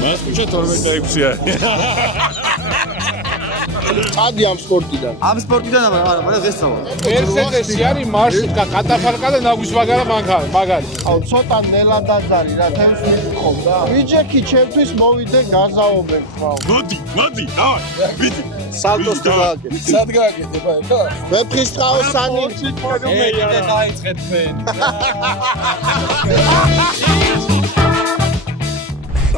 მას ხუჩა 12-6-ია. წადი ამ სპორტიდან. ამ სპორტიდან არა, ვესწავლა. მერსედესი არის მარშრუტკა, კატაფალკა და ნაგვისმაგარა მაგარი. აუ, ცოტა ნელადაზარი რა, თემს მიყო და. ვიჯექი ჩემთვის მოვიდე გაზაობენ ხმაო. მოდი, დავай, ვიდი. სალტოს გააკეთე. სად გააკეთება ეხლა? ვეფხისტყაოსანი. მე დაიწყეთ თქვენ.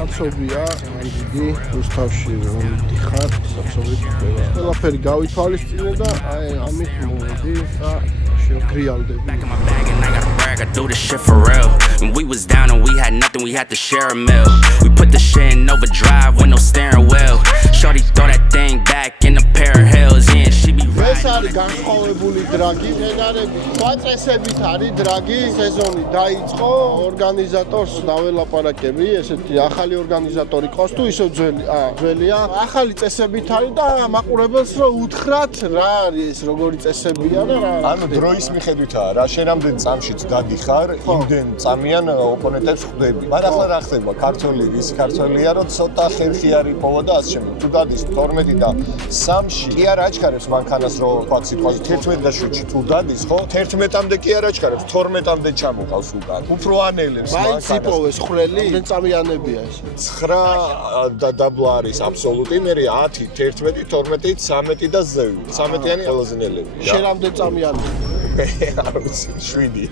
საცობია, დიდი რუსთავში ვიდიხარ, საცობი ხდება. ყველაფერი გავითვალისწინე და აი ამით მოვედი და შევგრიალდები. I do this shit for real. When we was down and we had nothing, we had to share a meal. We put the shit in overdrive with no steering wheel. Shorty throw that thing back in a pair of heels, yeah, and she be ეს არის განსხვავებული დრაგი, მენარები. ყვაწესებით არის დრაგი, სეზონი დაიწყო, ორგანიზატორს დაველაპარაკები, ესეთი ახალი ორგანიზატორი ყავს თუ ისევ ძველია. ახალი წესებით არის და მაყურებელს რო უთხრათ რა არის ეს, როგორი წესებია და რა. ანუ დროის მიხედვითაა რა, შენ ამდენ წამშიც გადიხარ, იმდენ წამიან ოპონენტებს ხვდები. მაგრამ ახლა რა ხდება? ქართველი რის ქართველია, რომ ცოტა ხერხი არ იპოვა და ასე შემდეგ. თუ დადის 12 და 3-ში კი არ აჩქარებს მანქანას რო თქვა სიტყვაზე 11 და 7-ში თუ დადის ხო 11-მდე კი არ აჩქარებს 12-მდე ჩამოყავს უკან უფრო ანელებს მაინც იპოვეს ხვრელი იმდენ წამიანებია ეს 9 და დაბლა არის აბსოლუტი მე 10 11 12 13 და ზევი 13-იანი ყველაზე ნელები რა შენ რამდენ წამიანები არ ვიცი 7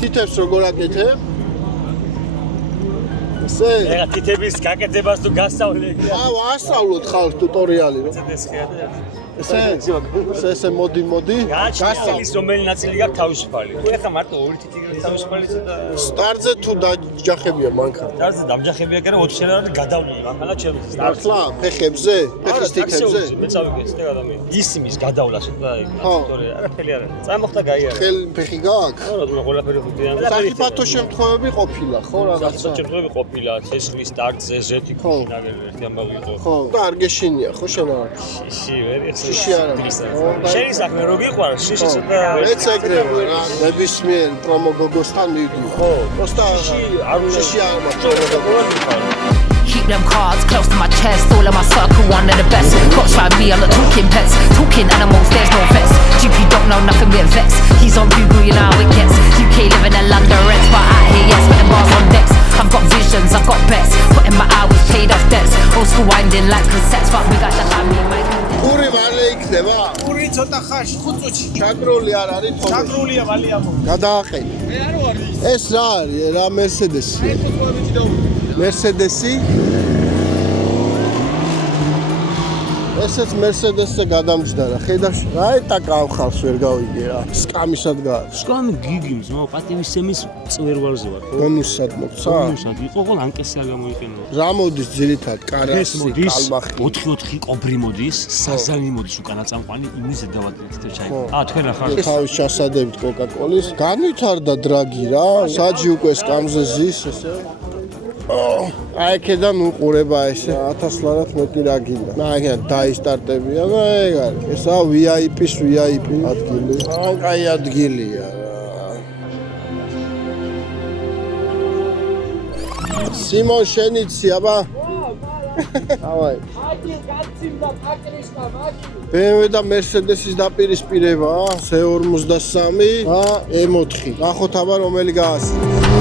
თითებს როგორ აკეთებ ეხლა თითების გაკეთებას თუ გასწავლები. ვასწავლოთ ხალხს ტუტორიალი რომ. ესე მოდი. გასწავლის რომელი ნაწილი გაქვს თავისუფალი. თუ ეხლა მარტო ორი თითი გაქვს თავისუფალი და სტარტზე თუ დაჯახებია მანქანა. სტარტზე დამჯახებია კი რა 20 შენარად გადავლია მანქანა ჩემთვის. ახლა ფეხებზე, ფეხის თითებზე. მე წავიგეს და ადამიანი. ისიმის გადავლას და ისტორია. არაფერი არ არის. წამოხდა გაიარა. ხელი ფეხი გაქვს? ხო, რა ყველაფერი ხვდიან. საფათო შემთხვევები ყოფილა, ხო რაღაცა. საფათო შემთხვევები ყოფილა. წესრის სტარტზე ზეთი ქუშინაგები ერთი ამბავი იყო. ხო, და არ გეშინია, ხო შენ არა? ში ვერი შიში არა. შენი საქმე რო გიყვარს, შიშიც და მეც ეგრევე რა. ნებისმიერ პრომო გოგოსთან მივდივარ. ხო, პროსტა შიში არ მაქვს. Keep them cards close to my chest, all of my circle, one of the best. Cops try me, I'm not talking pets, talking animals, there's no vets. GP don't know nothing, we're vets. He's on Google, you know how it gets. UK living in London, rents, but out here, yes, putting bars on decks. I've got visions, I've got bets, putting my hours, paid off debts. Old school winding like cassettes, but we got the family, man. პური მალე იქნება? პური ცოტა ხარში 5 წუთში. ჩაგრული არ არის თორე. ჩაგრულია მალე ამო. გადააყენი. მე არ ვარ ის. ეს რა არის? რა მერსედესი? მერსედესი? ესეც მერსედესზე გადამჯდარა. ხედავ რა ეტაკა ახალს ვერ გავიგე რა. სკამისად გაქვს. სკამი გიგიმს, ნო პატივისცემის წვერვალზე ვარ. ბონუსად მოხდა? ბონუსად იყო, ხოლმე ანკესი არ გამოიყენა. რა მოდის ძირითად? კარასი, კალმახი. 4-4 კობრი მოდის, საზანი მოდის უკანა წამყვანი, იმის დავადეთ ჩაი. თქვენ ახლა თავის ჩასადებით კოკაკოლის. განვითარდა დრაგი რა. საჯი უკვე სკამზე ზის ესე. აი ქედან უყურება ესე 1000 ლარად მეტი რა გინდა. აი დაისტარტებია და ეგ არის. ესა VIP-ის VIP ადგილი. აი ადგილია რა. სიმონ შენიცი აბა. ავაი. BMW და Mercedes-ის დაპირისპირება, C43 და M4. ნახოთ აბა რომელი გაასწრებს.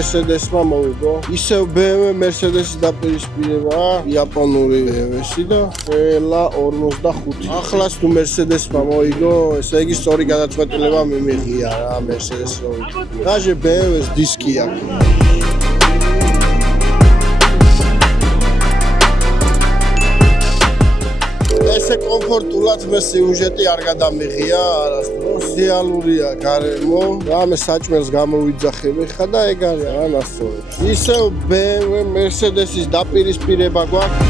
Mercedes-მა მოვიგო. ისევ BMW Mercedes-ის დაპირისპირება, იაპონური BMW-ი და ყველა 45. ახლაც თუ Mercedes-მა მოვიგო, ესე იგი სწორი გადაწყვეტილება მიმიღია რა Mercedes-ს რო ვიგო. დაჟე BMW-ს დისკი აქვს. ესე კომფორტულად მე სიუჟეტი არ გადამიღია არასდროს. რეალურია გარემო. რამე საჭმელს გამოვიძახები ხა და ეგ არის რა ნასწორებს. ისევ BMW Mercedes-ის დაპირისპირება გვაქვს.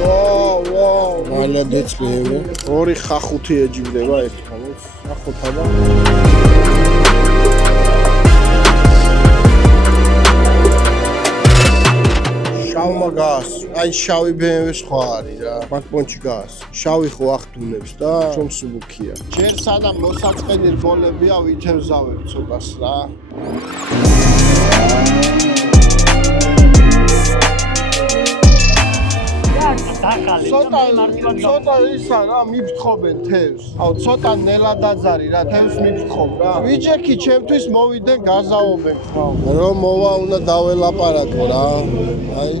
ვაუ. მალადეც BMW. ორი ხახუთი ეჯიბდება ერთხმაც. ნახოთ აბა. ტრავმა გაასწრო. აი შავი BMW სხვა არის რა. მაგ პონჩი გაასწრო. შავი ხო ახდუნებს და რომ სუბუქია. ჯერ სადამ მოსაწყენი რბოლებია ვითევზავებ ცოტას რა. ცოტა ისა რა მიფრთხობენ თევს. აუ ცოტა ნელადაძარი რა თევს მიფრთხობ რა. ვიჯექი ჩემთვის მოვიდნენ გაზაობენ ხო. რომ მოვა უნდა დაველაპარაკო რა. აი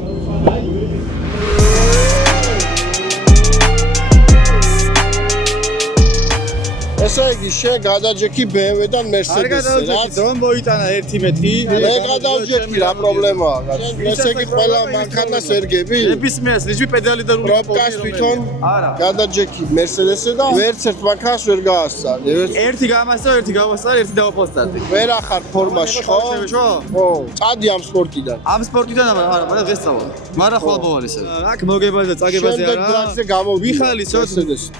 ესე იგი შენ გადაჯექი BMW-დან Mercedes-ს რა. რომ მოიტანა 1 მეტი. მე გადავჯექი რა პრობლემაა. ესე იგი ყველა მანქანას ერგები? ნებისმიერს ლიჯი პედალი და რული პროპკას თვითონ გადაჯექი Mercedes-ზე და ვერც ერთ მანქანას ვერ გაასწარი. ერთი გამასწავ, ერთი გავასწარ, ერთი დავაპოსტდი. ვერ ახარ ფორმაში ხო? ხო. წადი ამ სპორტიდან. ამ სპორტიდან არა, მაგრამ დღეს წავალ. მაგრამ ხვალ ბოლოს. აქ მოგებაზე და წაგებაზე შემდეგ დრაგზე გამოვიდი. ვიხალისოთ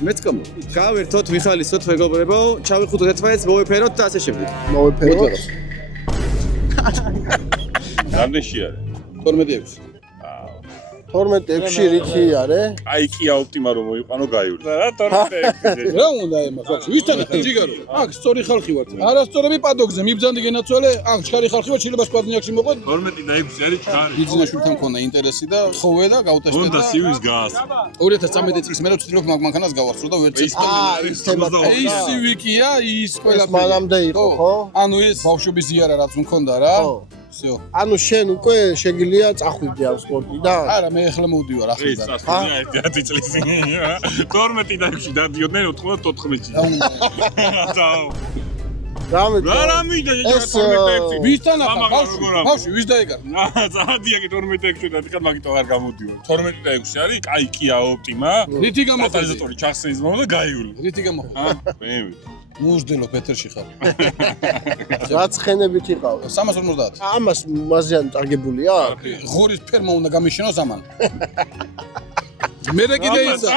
მეც კომ. გავერთოთ ვიხალისოთ მეგობრებო, ჩავიხოთ ერთმანეთს, მოვეფეროთ და ასე შემდეგ. მოვეფეროთ. რამდენში არის? 12-6. 12-6 რითი არე? აი Kia Optima რომ მოიყვანო გაივლი. რა 12-6. რა უნდა ემას ხო? ვისთან ახლა ჯიგარო? აქ სწორი ხალხი ვარ. არასწორები პადოგზე მიბძანდი გენაცვალე, აქ ჩქარი ხალხი ვარ, შეიძლება სკვადნიაკში მოყვეთ. 12-6 არის ჩქარი. ბიზნესშვილთან მქონდა ინტერესი და ხოვე და გავუტესტე უნდა და სივის გაასწრო. 2013 წლის მერე ვცდილობ მაგ მანქანას გავასწრო და ვერ წესწრა. ის თემა ის სივიკია, ის ყველა მანამდე იყო ხო? ანუ ეს ბავშვობის ზიარა რაც მქონდა რა. всё. ანუ შენ უკვე შეგიძლია წახვიდე ამ სპორტიდან? არა, მე ახლა მოვდივარ ეს ახლიდან. წასულია 10 წლის. 12-6 დადიოდნენ 94-ში. დაუ. რამე რა მინდა ეს 12-6. ვისთან ახლა ბავშვი ვის დაეკარ? ზადიაკი 12-6 და თქო მაგიტო არ გამოდივარ. 12-6 არის კაი Kia Optima. რითი გამოხდი? კატალიზატორი ჩახსენს მომდა და გაივლი. რითი გამოხდი? მე მუჟდელო პეტერში ხარ. რაც ხენებით იყავ. 350. ამას მაზიანი წარგებულია? ღორის ფერმა უნდა გამიშენოს ამან. მე კიდე ისა.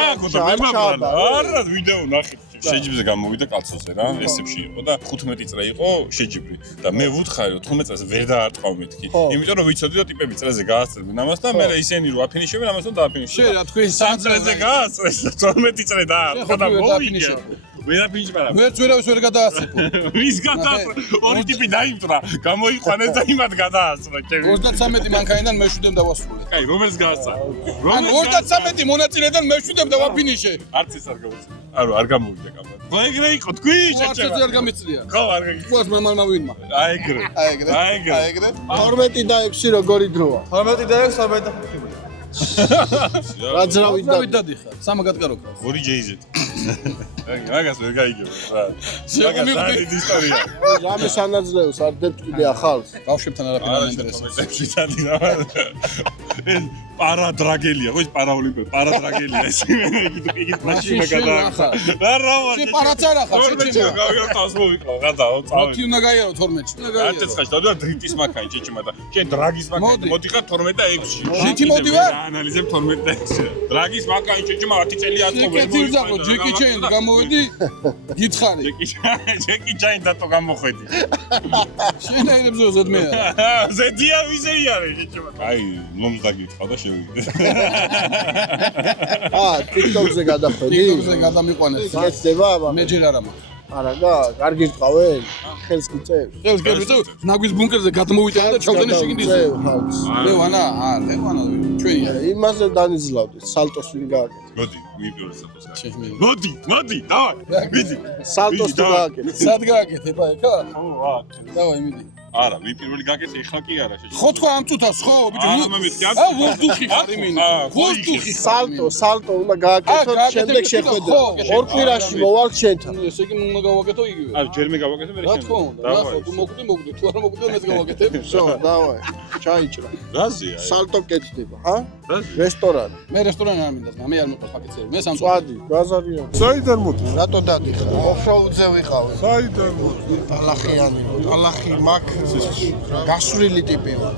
არა, ვიდეო ნახეთ. შეჯიბრზე გამოვიდა კაცოზე რა, SF-ში იყო და 15 წრე იყო შეჯიბრი და მე ვუთხარი რომ 15 წელს ვერ დაარტყავ მეთქი. იმიტომ რომ ვიცოდი რომ ტიპები წრეზე გაასწრებენ ამას და მე ისინი რო აფინიშებენ ამას რომ დააფინიშებენ. შე რა თქვენ 3 წელზე გაასწრეს 12 წრე დაარტყა და მოვიგე. ვერაფინიშებარა. ვერც ვერავის ვერ გადაასწრებო. ვის გადაასწრა? ორი ტიპი დაიმტრა, გამოიყვანეს და იმათ გადაასწრა ჩემი. 33 მანქანიდან მე-7-მ დავასრულე. კაი, რომელს გაასწრა? ანუ 33 მონაწილეიდან მე-7-მ დავაფინიშე. არც ეს არ გამოცი. არა, არ გამოვიდა კაბა. ეგრე იყო თქვი შეჭება. არც არ გამიწრია. ხო, არ გამიწრია. ყოს მამალმა ვინმა. აიგრე. აიგრე. 12 და 6 როგორი დროა? 12-6, 12-5. რა ძრავით და დადიხარ. სამაგად კაროკა. ორი ჯეიზეთ. მაგას ვერ გაიგებ რა. მაგას დაიდი ისტორია. რამე სანაძლეოს არ დებთ კიდე ახალს. ბავშვებთან არაფერი არ ინტერესებს. შეჭადი რა. პარადრაგელია, ხო ის პარაოლიმპია, პარადრაგელია ეს. იგი მაშინა გადაახა. რა შე პარაც არ ახარ, შეჭება. გავიარდავს მოვიყო, გადაო, წავედი. მოთი უნდა გაიარო 12-ში. უნდა გაიარო. არც ხაშ და დრიფტის მანქანა შეჭება და შენ დრაგის მანქანა მოდიხარ 12-6-ში. შეთი მოდივარ? აანალიზებ 12-6-ში. დრაგის მანქანა შეჭება 10 წელი აწოვე. შეკეთი ვზახო, ჯეკი ჩეინ გამოვედი. გითხარი. ჯეკი ჩეინ დატო გამოხედი. შენაირებზე ზედმე არა. ზედია ვიზე იარე შეჭება. აი, ლომს დაგიწყავ და შევიდე. TikTok-ზე გადახვედი? TikTok-ზე გადამიყვანეს. გეცდება აბა? მე ჯერ არა მაქვს. არა და კარგი გყავენ? ხელს გიწევ? ხელს გიწევ, ნაგვის ბუნკერზე გადმოვიტანე და ჩავდენე შიგნით. ლევანა, ლევანა ჩვენია. იმაზე დანიძლავდით, სალტოს ვინ გააკეთე? მოდი, ვიპიროთ სალტოს. მოდი, დავай, ვიდი. სალტოს თუ გააკეთე? სად გააკეთე, ბა ეხა? ხო, რა. დავай, მიდი. არა, ვიპირველი გაკეთე, ეხლა კი არა შეჭება. ხო თქვა ამ წუთას, ხო, ბიჭო. ვორდუხი ხარ იმინა. ვორდუხი. სალტო უნდა გააკეთოთ, შემდეგ შეხვედრა. ორ კვირაში მოვალ შენთან. ესე იგი უნდა გავაკეთო იგივე. არა, ჯერ მე გავაკეთე, მე რა თქმა უნდა, ნახო, თუ მოგვდი, თუ არ მოგვდი, მეც გავაკეთებ. всё, давай. ჩაიჭრა. რაზეა? სალტო კეთდება, ჰა? რაზეა? რესტორანი. მე რესტორანი არ მინდა, მე არ მოყვარს პაკეტები. მე სამწუხაროდ. წვადი, გაზარია. საიდან მოდი? რატო დადიხარ? ოფშოუზე ვიყავი. საიდან მოდი? ტალახიანი, ტალახი მაქ გასვრილი ტიპი ვარ.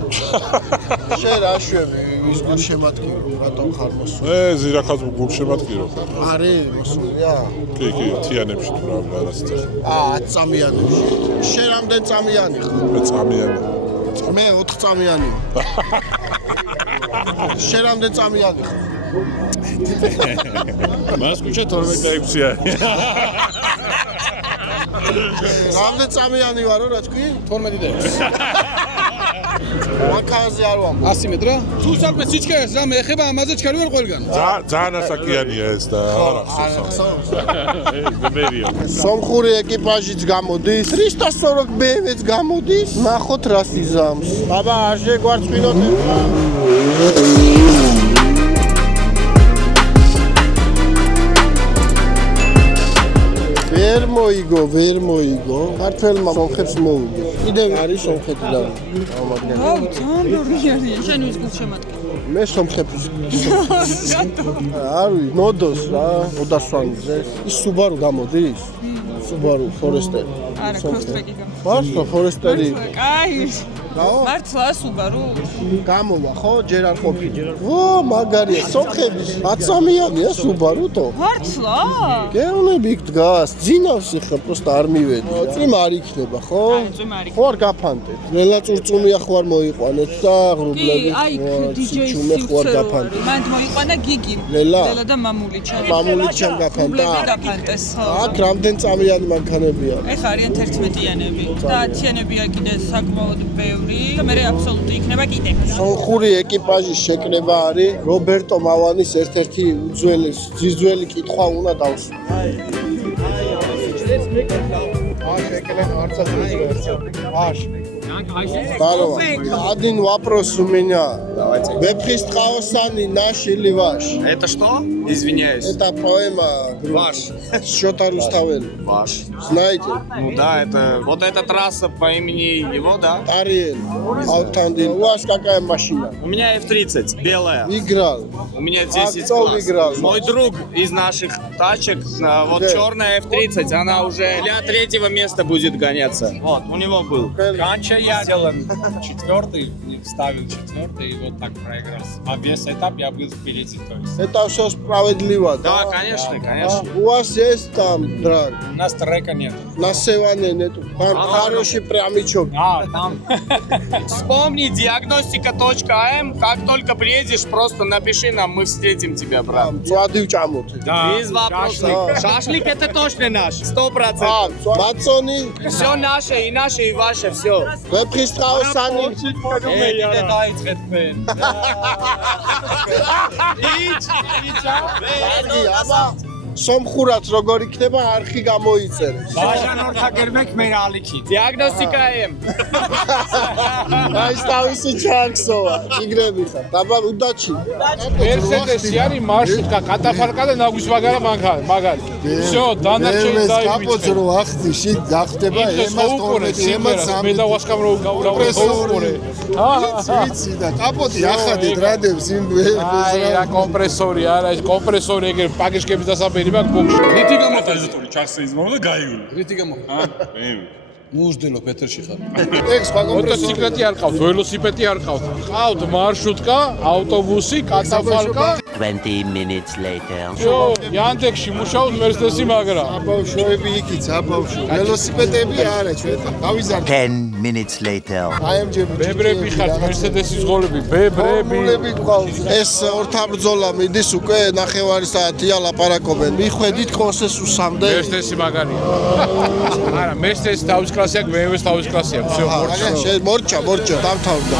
შენ რა შვები, ის გულშემატკივრო, რატომ ხარ მოსული? მე ზირახაც გულშემატკივრო ხარ. არის მოსულია? კი, თიანებში თუ რა არასწორ. 10 წამიანებში. შენ რამდენ წამიანი ხარ? მე წამიანი. მე 4 წამიანი. შენ რამდენ წამიანი ხარ? მას კუჩა 12 არის. რამდენ წამიანი ვარო რა თქვი? 12 და 6. მანქანაზე არ ვამ. 100 მეტრა. თუ საქმე სიჩქარეს რამე ეხება ამაზე ჩქარი ვერ ყველგან. ძალიან ასაკიანია ეს და არ ახსოვს. ბებერია. სომხური ეკიპაჟიც გამოდის, 340 BMW-ც გამოდის. ნახოთ რა სიზამს. აბა არ შეგვარწმინოთ. ვერ მოიგო. ქართველმა სომხებს მოუგო. კიდევ არის სომხეთიდან აღმადგენელი. აუ, ძალიან რორი არის. შენ ვის გულს შემატკი? მე სომხებს. არ ვიცი, ნოდოს რა, ოდასვანიძე. ის Subaru გამოდის? Subaru Forester. არა, Crosstrek-ი გამოდის. მართლა Forester-ი. კაი. მართლა Subaru. გამოვა ხო? ჯერ არ ყოფილი. ო, მაგარია, სომხების აცამიანია Subaru-თო. მართლა? გეუნები იქ დგას, ძინავს ხა პროსტა არ მივედი. წვიმა არ იქნება, ხო? წვიმა არ იქნება. ხო არ გაფანტეთ. რელა წურწუმია ხო არ მოიყვანეთ და ღრუბლები. კი, აი, DJ-ს ჩუმე ხო არ გაფანტეთ. მანდ მოიყვანა გიგი. ლელა და მამულიჩა. მამულიჩამ გაფანტა. გაფანტეს, ხო. აქ რამდენ წამიანი მანქანებია? ეხა არიან 11-იანები და 10-იანებია კიდე საკმაოდ ბევრი და მე აბსოლუტი იქნება კიდე. სომხური ეკიპაჟის შეკრება არის რობერტო მავანის ერთ-ერთი უძველი კითხვა უნდა დავსვა. Один вопрос у меня. Вепхистхаусани наши ли ваш? Это что? Извиняюсь. Это поэма Ваш. Счета Руставели. Ваш. Знаете? Ну да, это вот эта трасса по имени его, да? Ариен, Аутандин. У вас какая машина? У меня F30, белая. Играл. У меня 10 кто класс. выиграл? Мой друг из наших тачек, вот черная F30, она уже для 3-го места будет гоняться. Вот, у него был. Раньше я делал 4-й, ставил 4-й и вот так проиграл. А весь этап я был впереди, то есть. Это все справедливо, да? Да, конечно, конечно. У вас есть там драг? У нас трека нет. На Севане нету. Там хороший прямичок. Там. Вспомни диагностика.ам, как только приедешь, просто напиши нам, мы встретим тебя, брат. Без вопросов. Шашлык это точно наш, 100%. Мацони? Все наше, и наше, и ваше, все. Вепхистхаусани? სომხურად როგორ იქნება არხი გამოიწერეს. Диагностика.ам. აი თავისი ჩარქსოა, იგრები ხარ. დაბა უდაჩი. Mercedes-ი არის მარშრუტკა, კატაფალკა და ნაგვისმაგარა მაგარი. всё, დანარჩენი კაპოც რო ახდი, შენ გახდება ემას 12, ემას 13. მე და ვასკამ რო გავუყურე. ვიცი და კაპოტი ახადეთ რადებს იმ აი რა კომპრესორი არა, ეს კომპრესორი ეგრე პაკეშკების დასაბერი მაქვს ბოქში. რითი გამოტაიზატორი ჩახსეიზმო და გაიგული. რითი გამო? მუჟდელო პეტრში ხარ. ეგ სხვა მოტოციკლეტი არ ყავთ, ველოსიპედი არ ყავთ. ყავთ მარშრუტკა, ავტობუსი, კატაფალკა. 20 minutes later. всё, Яндексში მუშაობს Mercedes-ი მაგრა. აბავშვები იქით, აბავშვი. ველოსიპედები არა ჩვენ. გავიზარდე. 10 minutes later. აემჯები. ბებრები ხართ Mercedes-ის ღოლები, ბებრები. ეს ორთაბრძოლა მიდის უკვე ნახევარი საათია ლაპარაკობენ. მიხვედით კონსენსუსამდე. Mercedes-ი მაგარია. არა, Mercedes-ი თავის კლასი აქვს, BMW-ს თავის კლასი აქვს. всё, მორჩა, დამთავრდა.